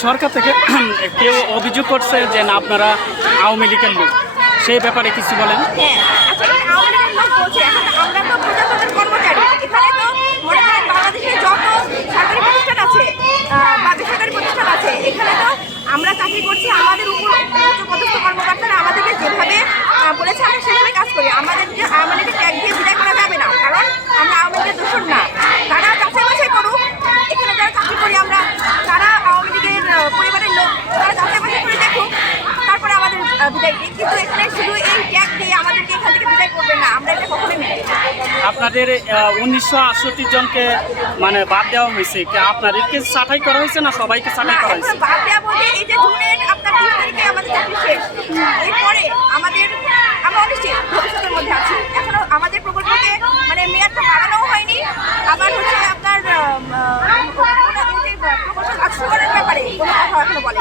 সরকার থেকে কেউ অভিযোগ করছে যে না, আপনারা আওয়ামী লীগের লোক। সেই ব্যাপারে কিছু বলেন। হ্যাঁ তো আমরা চাকরি করছি আমাদের উপর উচ্চপদস্থ কর্মকর্তারা আমাদেরকে যেভাবে আহ, বলেছে আমরা সেভাবে কাজ করি আমাদেরকে আওয়ামী লীগের ট্যাগ দিয়ে বিদায় করা যাবে না কারণ আমরা আওয়ামী লীগের দূষণ না তারা যাচাই বাছাই করুক এখানে যারা চাকরি করি আমরা তারা আওয়ামী লীগের আহ, পরিবারের লোক তারা যাচাই বাছাই করে দেখুক তারপরে আমাদের আহ, বিদায় দিই কিন্তু এখানে শুধু এই ট্যাগ দিয়ে আমাদেরকে এখান থেকে বিদায় করবে না আমরা এটা কখনোই মেনে আপনাদের উনিশশো আটষট্টি জনকে মানে বাদ দেওয়া হয়েছে কি আপনাদেরকে ছাঁটাই করা হয়েছে না সবাইকে ছাঁটাই করা হয়েছে বাদ দেওয়া বলতে এই যে জুনের আপনার তারিখে আমাদের চাকরি শেষ এরপরে আমাদের আমরা অনিশ্চিত ভবিষ্যতের মধ্যে আছি এখনও আমাদের প্রকল্পকে মানে মেয়াদটা বাড়ানোও হয়নি আবার হচ্ছে আপনার প্রকল্প ব্যাপারে কোনো কথা এখনও বলে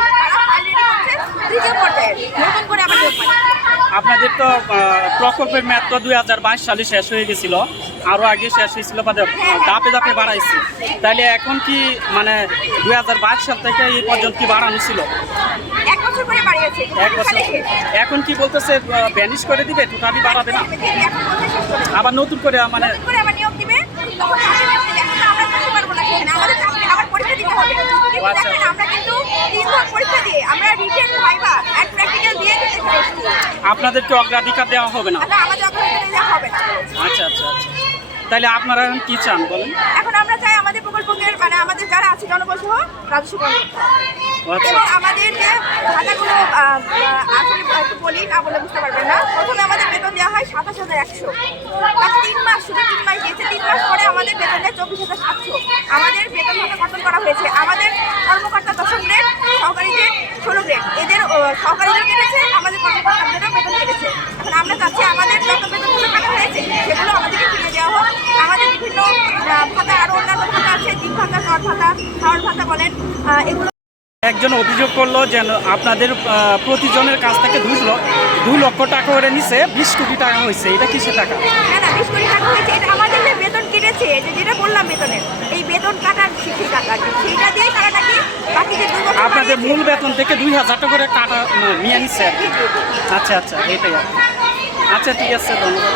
করছে পর্যায়ে নতুন করে আবার নিয়োগ পাচ্ছে। আপনাদের তো প্রকল্পের মেয়াদ তো দুই হাজার বাইশ সালে শেষ হয়ে গেছিল। আরও আগে শেষ হয়েছিল বাদে দাপে দাপে বাড়াইছে। তাহলে এখন কি মানে দুই হাজার বাইশ সাল থেকে এই পর্যন্ত কি বাড়ানো ছিল? এক বছর করে বাড়িয়েছে এক বছর। এখন কি বলতেছে ব্যানিশ করে দিবে টোটালি বাড়াবে না। আবার নতুন করে মানে করে আবার নিয়োগ দিবে আমরা থাকতে পারব না সেখানে। আমাদের চাকরি আবার পরীক্ষা দিতে হবে কিন্তু আচ্ছা। দেখেন আমরা কিন্তু তিন পরীক্ষা দিয়ে আমরা ভাইবা প্র্যাকটিক্যাল দিয়ে আপনাদেরকে অগ্রাধিকার দেওয়া হবে না? না আমাদের দেওয়া হবে না। আচ্ছা আচ্ছা আচ্ছা। তাহলে আপনারা এখন কি চান বলেন? এখন আমরা চাই আমাদের প্রকল্পের মানে আমাদের যারা আছে জনবসহ রাজস্ব আচ্ছা। এবং আমাদের যে ভাতাগুলো আসলে একটু বলি না বলে বুঝতে পারবেন না। প্রথমে আমাদের বেতন দেওয়া হয় সাতাশ হাজার একশো বাকি তিন মাস শুধু তিন মাস দিয়েছে তিন মাস পরে আমাদের বেতন দেয় চব্বিশ হাজার সাতশো আমাদের বেতন ভাতা কর্তন করা হয়েছে। আমাদের কর্মকর্তা দশম গ্রেড সহকারীদের ষোলো গ্রেড। এদের সহকারীদের কেটেছে, আমাদের কর্মকর্তাদেরও বেতন কেটেছে। এখন আমরা চাচ্ছি আমাদের যত বেতনগুলো কাটা হয়েছে, সেগুলো আমাদেরকে ফিরিয়ে দেওয়া হোক। আমাদের বিভিন্ন ভাতা আরও অন্যান্য ভাতা আছে দিক ভাতা কর ভাতা খাওয়ার ভাতা বলেন এগুলো একজন অভিযোগ করল যে আপনাদের প্রতিজনের কাছ থেকে দুই ল- দুই লক্ষ টাকা করে নিছে বিশ কোটি টাকা হয়েছে এটা কিসের টাকা না না বিশ কোটি টাকা হয়েছে এটা আমাদের যে বেতন কেটেছে যে যেটা বললাম বেতনের এই বেতন কাটার শিশু টাকা আর কি। সেইটা দিয়ে তারা নাকি বাকি যে দুই বছর আপনাদের মূল বেতন থেকে দুই হাজার টাকা করে কাটা নিয়ে নিচ্ছে। আচ্ছা আচ্ছা এটাই আচ্ছা ঠিক আছে ধন্যবাদ